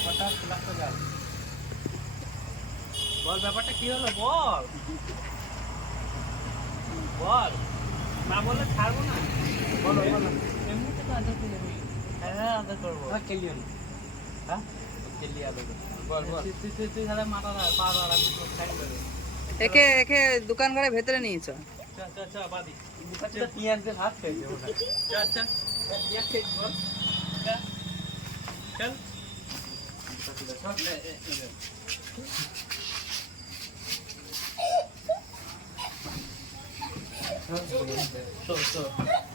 ব্যাপারটা বল ব্যাপারটা কি হলো? বল। বল। না বললে ছাড়বো না। বলো বলো। এমনিতে তো আদর করে যাবি হ্যাঁ আদর করব। হ্যাঁ কেলিও না হ্যাঁ? কেলি আদর বল বল। তুই তুই তুই তাহলে মাথা ধর পা তোর সাইড করে একে একে দোকান ঘরে ভেতরে নিয়েছ চল। চল চল বাদি মুখাচ্ছিটা পিঁয়াজদের হাত খেয়েছে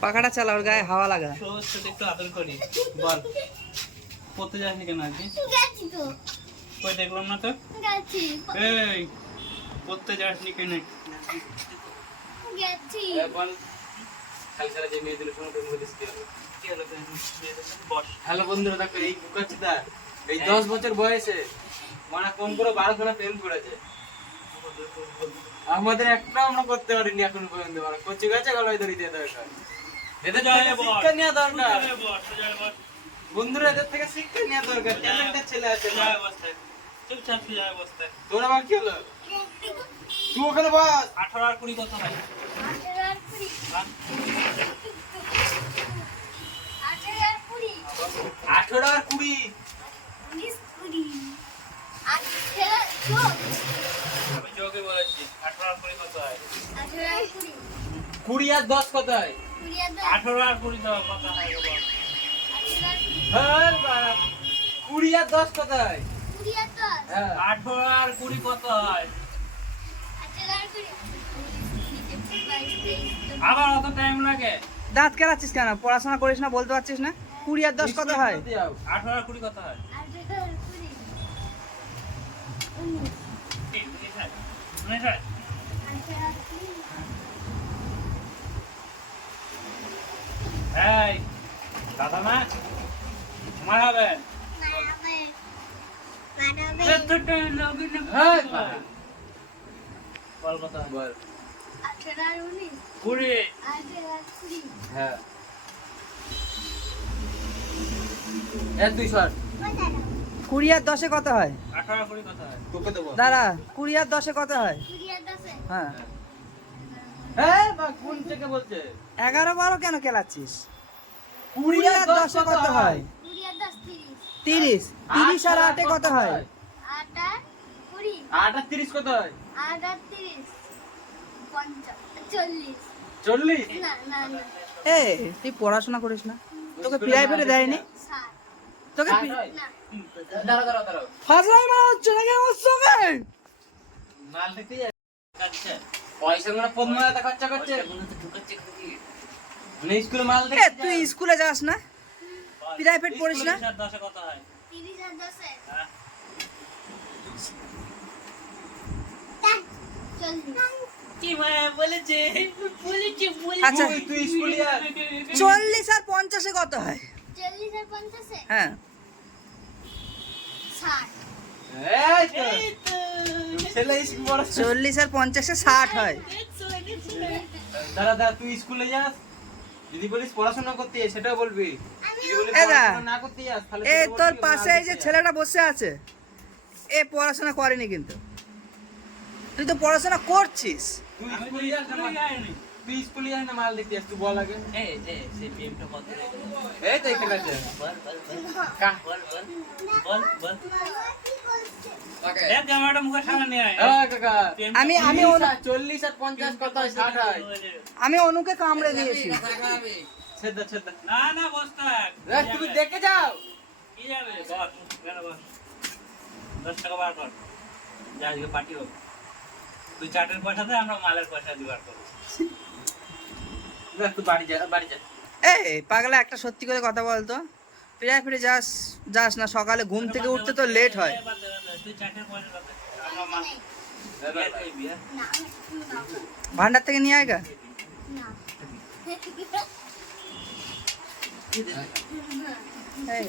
পাখাটা চালা ওর গায়ে হাওয়া লাগা। একটু আদর করি। বল পড়তে যাসনি কেন আজকে? কই দেখলাম না তো? গেছি। এই পড়তে যাসনি কেন? বল খালি যে মেয়েদের সঙ্গে কি হলো? কি হলো প্রেম? মেয়েদের সাথে বস। হ্যালো বন্ধুরা দেখো এই বুকাচ্ছিদা এই দশ বছর বয়সে মানে কম করে বারো খানা প্রেম করেছে। আমাদের একটা আমরা করতে পারিনি এখন পর্যন্ত মানে কচি গাছে গলায় দিয়ে দরকার এদের থেকে শিক্ষা নেওয়া দরকার। বন্ধুরা এদের থেকে শিক্ষা নেওয়া দরকার। ট্যালেন্টের ছেলে আছে তোর আবার কি হলো? তুই ওখানে বস। আঠারো আর কুড়ি কত হয়? আঠেরো আর কুড়ি হ্যাঁ? আঠেরো আর কুড়ি আঠারো আর কুড়ি উনিশ কুড়ি আঠেরো চোদ্দ আমি যোগে বলেছি আঠারো আর কুড়ি কত হয় আর কুড়ি কুড়ি আর দশ কত হয় আঠারো আর কুড়ি তো কত হয় কুড়ি হ্যাঁ, আর দশ কত হয়। হ্যাঁ। আঠারো আর কুড়ি কত হয়। আবার অত টাইম লাগে? দাঁত কেলাচ্ছিস কেন? পড়াশোনা করিস না বলতে পারছিস না? কুড়ি আর দশ কত হয়? আঠারো আর কুড়ি কত হয় আঠেরো আর কুড়ি উনিশ কি, উনিশ হয়? উনিশ হয়? আঠেরো আর কুড়ি এই দাদা মা হবে। হ্যাঁ, বল কত বল। আঠেরো উনিশ কুড়ি হ্যাঁ। এক দুই শট। কুড়ি আর দশে কত হয়? আর কুড়ি হয়। দাঁড়া আর দশে কত হয়? হ্যাঁ। হ্যাঁ, বা কোন থেকে বলছে? এগারো বারো কেন কেলাচ্ছিস? কুড়ি আর দশে কত হয়? তিরিশ। তিরিশ। আর আটে কত হয়? আট আর কুড়ি। আট আর তিরিশ কত হয়? আট আর তিরিশ। চল্লিশ। চল্লিশ? না না না। এ তুই পড়াশোনা করিস না? তোকে প্রাইভেটে দেয়নি? তোকে ফাজলাই মারা হচ্ছে নাকি আমার সঙ্গে খরচা করছে মানে স্কুলে মাল তুই স্কুলে যাস না প্রাইভেট পড়িস না কত হয় হ্যাঁ? চল্লিশ আর পঞ্চাশে কত হয়? চল্লিশ আর পঞ্চাশে? হ্যাঁ ষাট এই তো। ছেলে স্কুল পড়াচ্ছে। চল্লিশ আর পঞ্চাশে ষাট হয়। দাঁড়া দাঁড়া তুই স্কুলে যাস। যদি বলিস পড়াশোনা করতে সেটাও বলবি। এ তোর পাশে এই যে ছেলেটা বসে আছে এ পড়াশোনা করেনি কিন্তু। তুই তো পড়াশোনা করছিস। যাস। তুই আমি তো স্কুলে যাস না স্কুলে মাল- যাইনি। তুই স্কুলে যাস না মাল দেখতে যাস, তুই বল আগে এই যে সেই প্রেমটা কত রে? এই তো এখানে আছে বল বল বল কা- বল বল বল বল কি বলছে দেখ জামাটা মুখের সামনে নিয়ে আয় হ্যাঁ, কাকা প্রেমটা আমি আমি চল্লিশ অনু- আর- চল্লিশ আর পঞ্চাশ কত হয় ষাট হয় আমি অনুকে কামড়ে দিয়েছি ছেদ দা, ছেদ দা। না না বস থাক এ, তুমি দেখে যাও কি যাবে বস কেন বস দশ টাকা বার কর যা আজকে পার্টি হোক তুই চাটের পয়সা দে আমরা মালের পয়সা জোগাড় করব। দেখ, তুই বাড়ি যা বাড়ি যা। এই পাগলা একটা সত্যি করে কথা বলতো। প্রাইভেটে যাস যাস না সকালে ঘুম থেকে উঠতে তো লেট হয়। ভান্ডার থেকে নিয়ে আয় গা। এই।